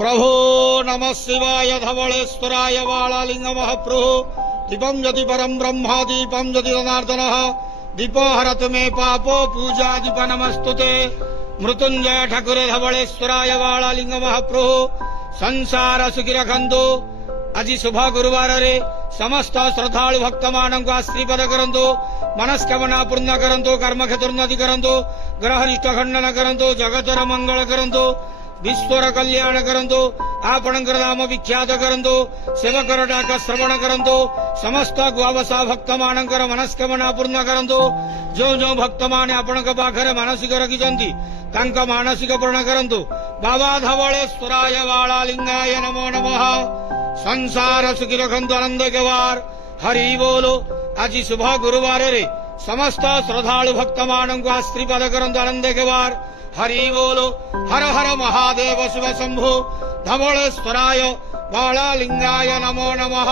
प्रभो नमः शिवाय धवलेश्वराय बालालिंग महाप्रभु दीपम यदि परम ब्रह्म दीपम यदि जनार्दन दीपो हरत मे पापो पूजा दीप नमस्तुते मृत्युंजय ठाकुर धवलेश्वराय बालालिंग महाप्रभु संसार सुखी रखंतु आज शुभ गुरुवार रे समस्त श्रद्धालु भक्त मान को आशीर्वाद करंतु मनस्कामना पूर्ण करंतु कर्म क्षेत्रोन्नति करंतु ग्रहरिष्ट खंडन करंतु जगतर मंगल करंतु विश्वर कल्याण करंतु आपणकर नाम विख्यात करंतु सेवकर डाक श्रवण करंतु समस्त गुआवसा भक्त मानकर मनस्कामना पूर्ण करंतु जो जो भक्त माने आपणक पाखरे मानसिक रखिछंती तांक मानसिक पूर्ण करंतु बाबा धवलेश्वराय बालालिंगाय नमो नमः संसार सुखी रखंतु आनंद केवार हरि बोलो आज शुभ गुरुवार रे समस्त श्रद्धालु भक्त मान को आशीर्वाद करंतु आनंद केवार हरि बोलो हर हर महादेव शिव शंभो धवलेश्वराय बालालिंगाय नमो नमः।